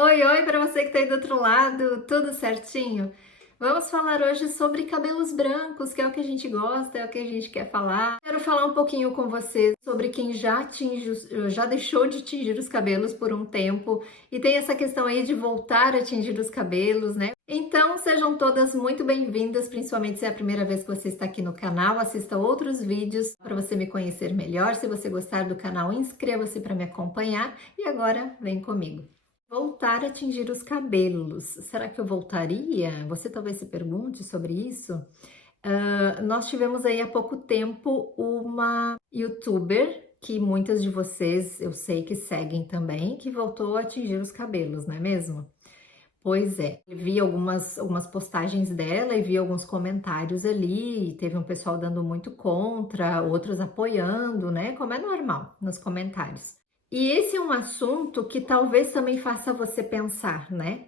Oi, oi, para você que está aí do outro lado, tudo certinho? Vamos falar hoje sobre cabelos brancos, que é o que a gente gosta, é o que a gente quer falar. Quero falar um pouquinho com você sobre quem já deixou de tingir os cabelos por um tempo e tem essa questão aí de voltar a tingir os cabelos, né? Então, sejam todas muito bem-vindas, principalmente se é a primeira vez que você está aqui no canal. Assista outros vídeos para você me conhecer melhor. Se você gostar do canal, inscreva-se para me acompanhar e agora vem comigo. Voltar a tingir os cabelos. Será que eu voltaria? Você talvez se pergunte sobre isso. Nós tivemos aí há pouco tempo uma youtuber que muitas de vocês eu sei que seguem também, que voltou a tingir os cabelos, não é mesmo? Pois é, vi algumas postagens dela e vi alguns comentários ali, e teve um pessoal dando muito contra, outros apoiando, né? Como é normal nos comentários. E esse é um assunto que talvez também faça você pensar, né?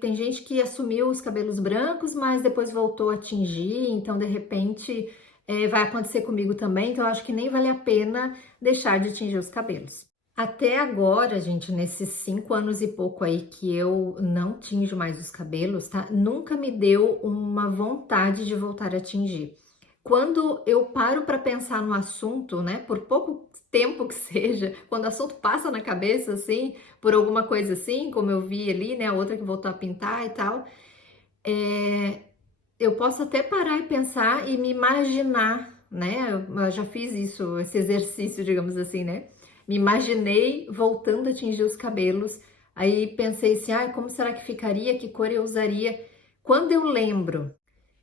Tem gente que assumiu os cabelos brancos, mas depois voltou a tingir, então de repente vai acontecer comigo também, então eu acho que nem vale a pena deixar de tingir os cabelos. Até agora, gente, nesses 5 anos e pouco aí que eu não tinjo mais os cabelos, tá? Nunca me deu uma vontade de voltar a tingir. Quando eu paro para pensar no assunto, né, por pouco tempo que seja, quando o assunto passa na cabeça, assim, por alguma coisa assim, como eu vi ali, né, a outra que voltou a pintar e tal, é, eu posso até parar e pensar e me imaginar, né? Eu já fiz isso, esse exercício, digamos assim, né? Me imaginei voltando a tingir os cabelos. Aí pensei assim, como será que ficaria? Que cor eu usaria? Quando eu lembro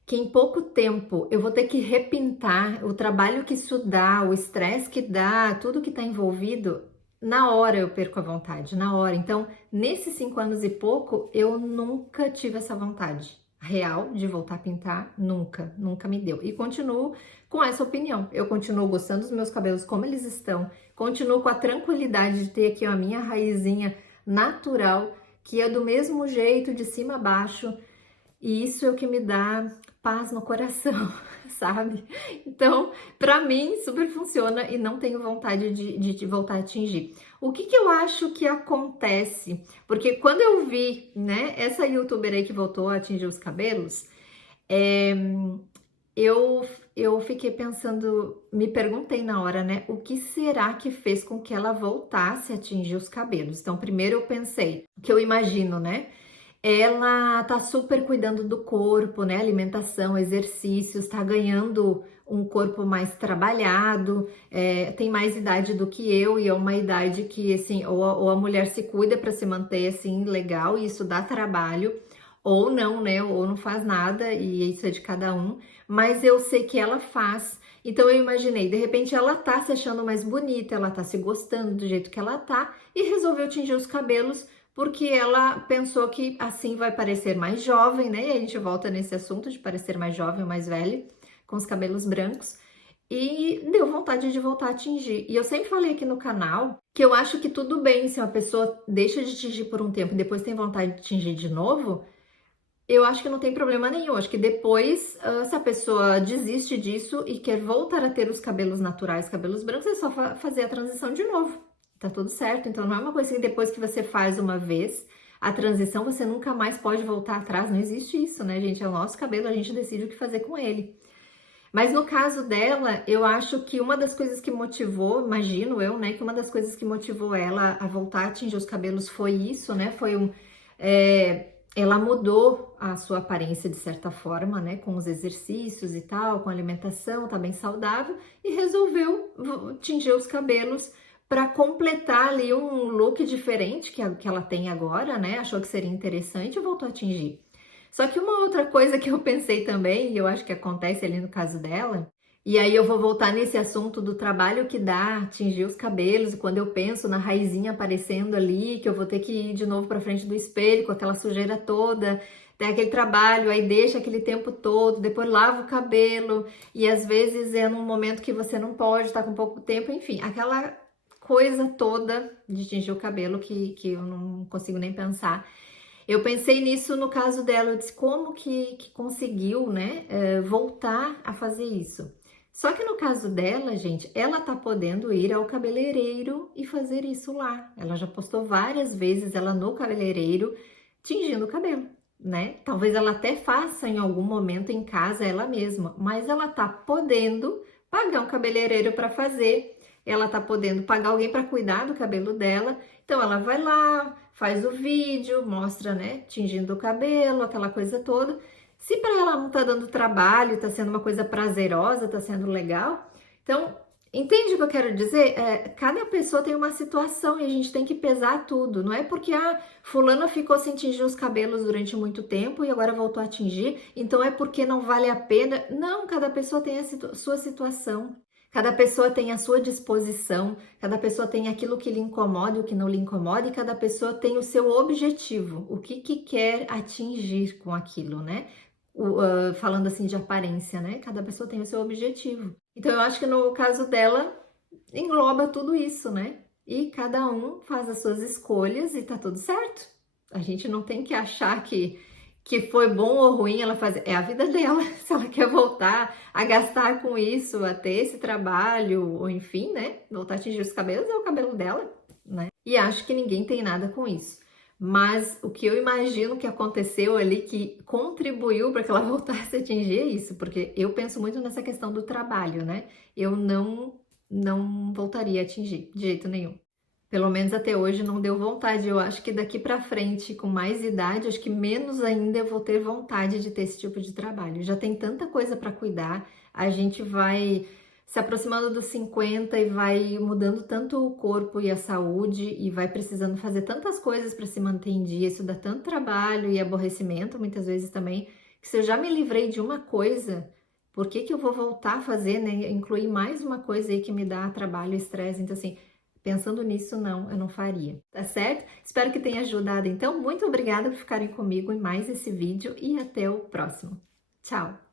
que em pouco tempo eu vou ter que repintar o trabalho que isso dá, o estresse que dá, tudo que está envolvido, na hora eu perco a vontade, na hora. Então, nesses 5 anos e pouco, eu nunca tive essa vontade real de voltar a pintar, nunca me deu. E continuo com essa opinião. Eu continuo gostando dos meus cabelos como eles estão, continuo com a tranquilidade de ter aqui a minha raizinha natural, que é do mesmo jeito, de cima a baixo. E isso é o que me dá paz no coração, sabe? Então, pra mim, super funciona e não tenho vontade de voltar a atingir. O que que eu acho que acontece? Porque quando eu vi, né, essa youtuber aí que voltou a atingir os cabelos, é, eu fiquei pensando, me perguntei na hora, né, o que será que fez com que ela voltasse a atingir os cabelos? Então, primeiro eu pensei, o que eu imagino, né? Ela tá super cuidando do corpo, né? Alimentação, exercícios, tá ganhando um corpo mais trabalhado, tem mais idade do que eu, e é uma idade que, assim, ou a mulher se cuida para se manter, assim, legal, e isso dá trabalho, ou não, né? Ou não faz nada, e isso é de cada um, mas eu sei que ela faz. Então eu imaginei, de repente ela tá se achando mais bonita, ela tá se gostando do jeito que ela tá, e resolveu tingir os cabelos porque ela pensou que assim vai parecer mais jovem, né? E a gente volta nesse assunto de parecer mais jovem ou mais velho, com os cabelos brancos, e deu vontade de voltar a tingir. E eu sempre falei aqui no canal que eu acho que tudo bem se uma pessoa deixa de tingir por um tempo e depois tem vontade de tingir de novo. Eu acho que não tem problema nenhum. Acho que depois, se a pessoa desiste disso e quer voltar a ter os cabelos naturais, cabelos brancos, é só fazer a transição de novo. Tá tudo certo. Então não é uma coisa que depois que você faz uma vez, a transição você nunca mais pode voltar atrás. Não existe isso, né, gente? É o nosso cabelo, a gente decide o que fazer com ele. Mas no caso dela, eu acho que uma das coisas que motivou, imagino eu, né, que uma das coisas que motivou ela a voltar a tingir os cabelos foi isso, né? Ela mudou a sua aparência de certa forma, né, com os exercícios e tal, com a alimentação, tá bem saudável e resolveu tingir os cabelos para completar ali um look diferente que ela tem agora, né? Achou que seria interessante e voltou a tingir. Só que uma outra coisa que eu pensei também, e eu acho que acontece ali no caso dela, e aí eu vou voltar nesse assunto do trabalho que dá tingir os cabelos, e quando eu penso na raizinha aparecendo ali, que eu vou ter que ir de novo para frente do espelho com aquela sujeira toda, tem aquele trabalho, aí deixa aquele tempo todo, depois lava o cabelo, e às vezes é num momento que você não pode, tá com pouco tempo, enfim, aquela coisa toda de tingir o cabelo que eu não consigo nem pensar. Eu pensei nisso no caso dela, eu disse como que conseguiu, né, voltar a fazer isso. Só que no caso dela, gente, ela tá podendo ir ao cabeleireiro e fazer isso lá. Ela já postou várias vezes ela no cabeleireiro tingindo o cabelo, né? Talvez ela até faça em algum momento em casa ela mesma, mas ela tá podendo pagar um cabeleireiro para fazer. Ela tá podendo pagar alguém para cuidar do cabelo dela. Então ela vai lá, faz o vídeo, mostra, né, tingindo o cabelo, aquela coisa toda. Se para ela não tá dando trabalho, tá sendo uma coisa prazerosa, tá sendo legal, então, entende o que eu quero dizer? Cada pessoa tem uma situação e a gente tem que pesar tudo. Não é porque a fulana ficou sem tingir os cabelos durante muito tempo e agora voltou a tingir, então é porque não vale a pena. Não, cada pessoa tem a sua situação. Cada pessoa tem a sua disposição, cada pessoa tem aquilo que lhe incomoda e o que não lhe incomoda, e cada pessoa tem o seu objetivo, o que quer atingir com aquilo, né? Falando assim de aparência, né? Cada pessoa tem o seu objetivo. Então eu acho que no caso dela engloba tudo isso, né? E cada um faz as suas escolhas e tá tudo certo. A gente não tem que achar que foi bom ou ruim ela fazer. É a vida dela. Se ela quer voltar a gastar com isso, a ter esse trabalho, ou enfim, né? Voltar a atingir os cabelos, é o cabelo dela, né? E acho que ninguém tem nada com isso. Mas o que eu imagino que aconteceu ali que contribuiu para que ela voltasse a atingir é isso, porque eu penso muito nessa questão do trabalho, né? Eu não voltaria a atingir de jeito nenhum. Pelo menos até hoje não deu vontade. Eu acho que daqui para frente, com mais idade, acho que menos ainda eu vou ter vontade de ter esse tipo de trabalho. Já tem tanta coisa para cuidar, a gente vai se aproximando dos 50 e vai mudando tanto o corpo e a saúde e vai precisando fazer tantas coisas para se manter em dia. Isso dá tanto trabalho e aborrecimento, muitas vezes também, que se eu já me livrei de uma coisa, por que eu vou voltar a fazer, né? Incluir mais uma coisa aí que me dá trabalho e estresse. Então, assim, pensando nisso, não, eu não faria, tá certo? Espero que tenha ajudado. Então, muito obrigada por ficarem comigo em mais esse vídeo e até o próximo. Tchau!